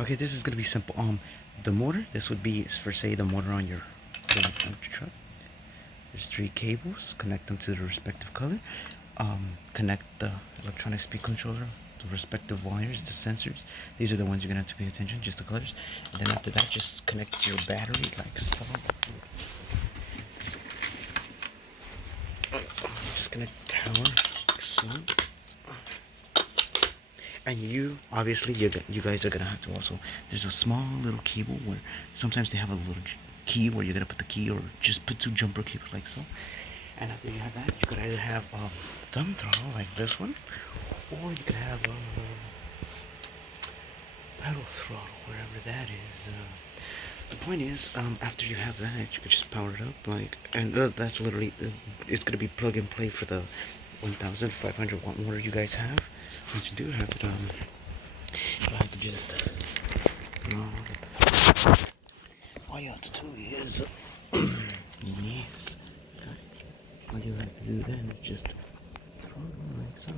Okay, this is gonna be simple. The motor. This would be for say the motor on your truck. There's 3 cables. Connect them to the respective color. Connect the electronic speed controller, the respective wires, the sensors. These are the ones you're gonna have to pay attention. Just the colors. And then after that, just connect your battery like so. Just connect power like so. And you obviously you guys are gonna have to also. There's a small little cable where sometimes they have a little key where you're gonna put the key, or just put 2 jumper cables like so. And after you have that, you could either have a thumb throttle like this one, or you could have a pedal throttle, wherever that is. The point is, after you have that, you could just power it up, like, and that's literally, it's gonna be plug and play for the 1,500 watt motor you guys have. Once you do have it, you have to just, all you have to do is, yes, okay. All you have to do then is just throw it on like so.